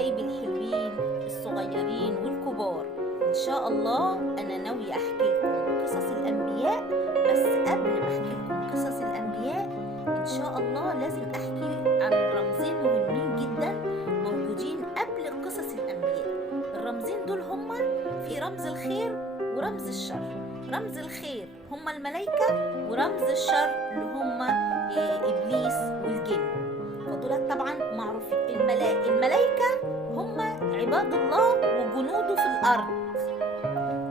حبايبي الحلوين الصغيرين والكبار، إن شاء الله أنا ناوية أحكي لكم قصص الأنبياء. بس قبل ما أحكي لكم قصص الأنبياء إن شاء الله لازم أحكي عن رمزين مهمين جدا موجودين قبل قصص الأنبياء. الرمزين دول هما في رمز الخير ورمز الشر. رمز الخير هما الملائكة، ورمز الشر اللي هما إبليس والجن. فدول طبعا معروفين. الملائكة هم عباد الله وجنوده في الأرض،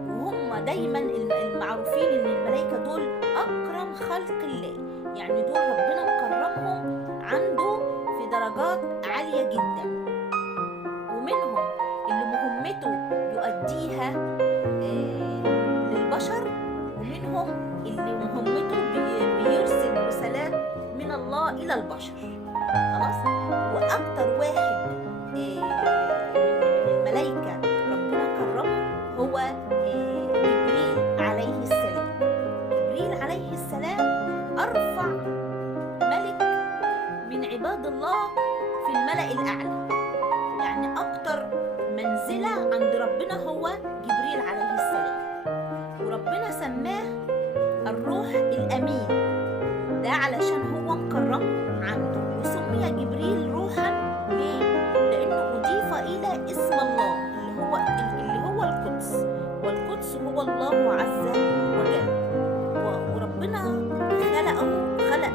وهم دايما المعروفين إن الملائكة دول أكرم خلق الله، يعني دول ربنا مكرمهم عنده في درجات عالية جدا. ومنهم اللي مهمته يؤديها للبشر، ومنهم اللي مهمته بيرسل رسالات من الله إلى البشر. خلاص. واكتر واحد من الملائكه ربنا كرمه هو جبريل عليه السلام. جبريل عليه السلام ارفع ملك من عباد الله في الملأ الاعلى، يعني اكتر منزله عند ربنا هو جبريل عليه السلام. وربنا سماه الروح الامين، ده علشان هو مكرمه عنده. وسمي جبريل روحا ليه؟ لأنه أضيف إلى اسم الله اللي هو القدس، والقدس هو الله عز وجل. وربنا خلق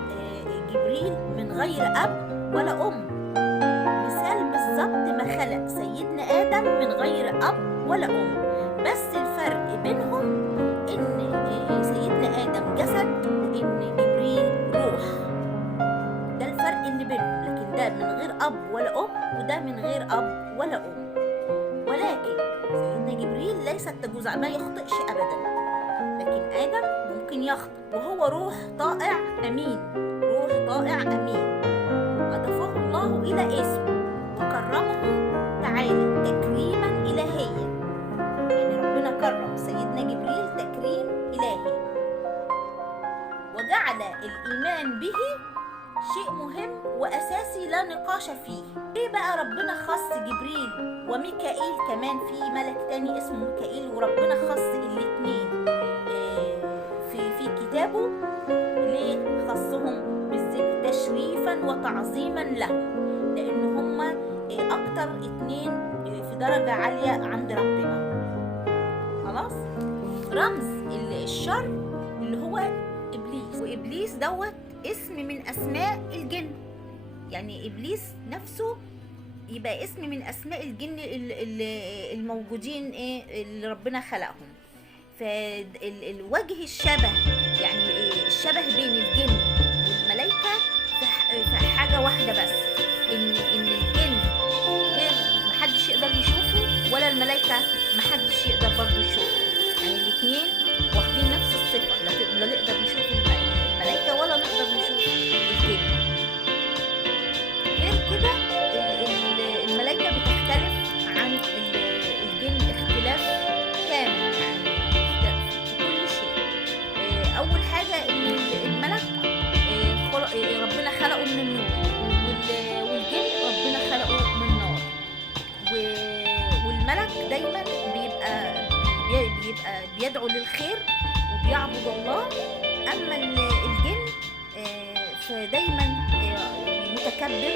جبريل من غير أب ولا أم، مثال بالظبط ما خلق سيدنا آدم من غير أب ولا أم. بس الفرق بينهم إن سيدنا آدم جسد وإن جبريل روح. ده الفرق اللي بينهم، لكن ده من غير أب ولا أم، وده من غير أب ولا أم. ولكن سيدنا جبريل ليست تجوز، ما يخطئش أبدا، لكن آدم ممكن يخطئ، وهو روح طائع أمين. روح طائع أمين أضافه الله إلى اسمه وكرمه تعالى تكريما إلهيا، يعني ربنا كرم سيدنا جبريل تكريم إلهي، وجعل الإيمان به شيء مهم وأساسي لا نقاش فيه. ليه بقى ربنا خص جبريل وميكائيل؟ كمان في ملك تاني اسمه ميكائيل، وربنا خص الاتنين في كتابه. ليه خصهم بالذكر؟ تشريفا وتعظيما لهم، لأن هما أكتر اتنين في درجة عالية عند ربنا. خلاص. رمز الشر اللي هو إبليس، وإبليس دوت اسم من أسماء الجن، يعني إبليس نفسه يبقى اسم من أسماء الجن الموجودين اللي ربنا خلقهم. فالوجه الشبه، يعني الشبه بين الجن والملائكة في حاجة واحدة بس، إن الجن غير محدش يقدر يشوفه، ولا الملائكة محدش يقدر برضه يشوفه، يعني الاتنين واخدين نفس الصفة. لا نقدر نشوف الملائكة ولا نقدر نشوف الجن. غير كده الملائكة بتختلف عن الجن اختلاف كامل، يعني في كل شيء. أول حاجة إن الملك ربنا خلقه من النور، والجن ربنا خلقه من النار. والملك دايما بيبقى بيدعو للخير وبيعبد الله، أما الجن فدايما متكبر،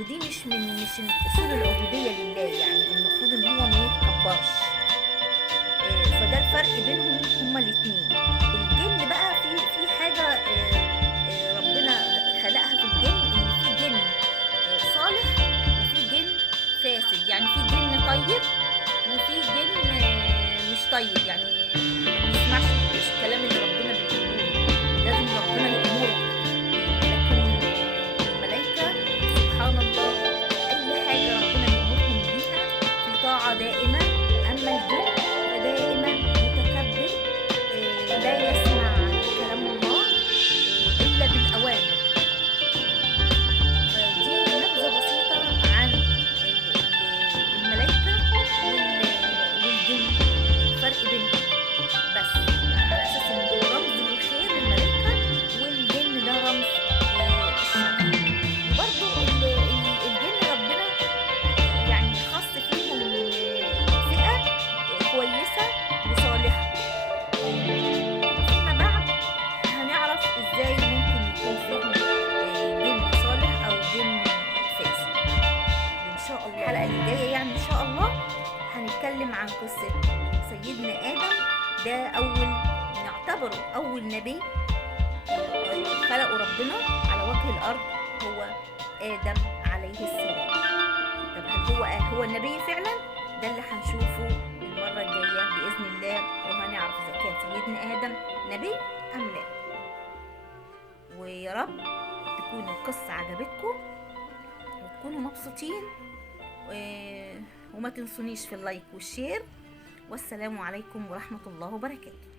ودي مش من أصول العبودية لله، يعني المفروض إن هو ما يتكبرش. فده الفرق بينهم هما الاتنين. الجن بقى في حاجة ربنا خلقها في الجن، إن في جن صالح وفي جن فاسد، يعني في جن طيب وفي جن مش طيب، يعني ما بيسمعش الكلام اللي ربنا بيقوله، لازم ربنا يأمره. لكن الملائكة سبحان الله أي حاجة ربنا يأمرهم بيها في طاعة دائمة، أما الجن فدائما متكبر لا يسمع كلام الله إلا بالأوامر. فدي نبذة بسيطة عن الملائكة والجن، الفرق بينهم. شاء الله الحلقة اللي جاية يعني ان شاء الله هنتكلم عن قصة سيدنا آدم. ده نعتبره أول نبي خلقه ربنا على وجه الأرض، هو آدم عليه السلام. طب هل هو النبي فعلا؟ ده اللي هنشوفه المرة الجاية بإذن الله، وهنعرف إذا كان سيدنا آدم نبي أم لا. ويا رب تكون القصة عجبتكم وتكونوا مبسوطين، وما تنسونيش في اللايك والشير. والسلام عليكم ورحمة الله وبركاته.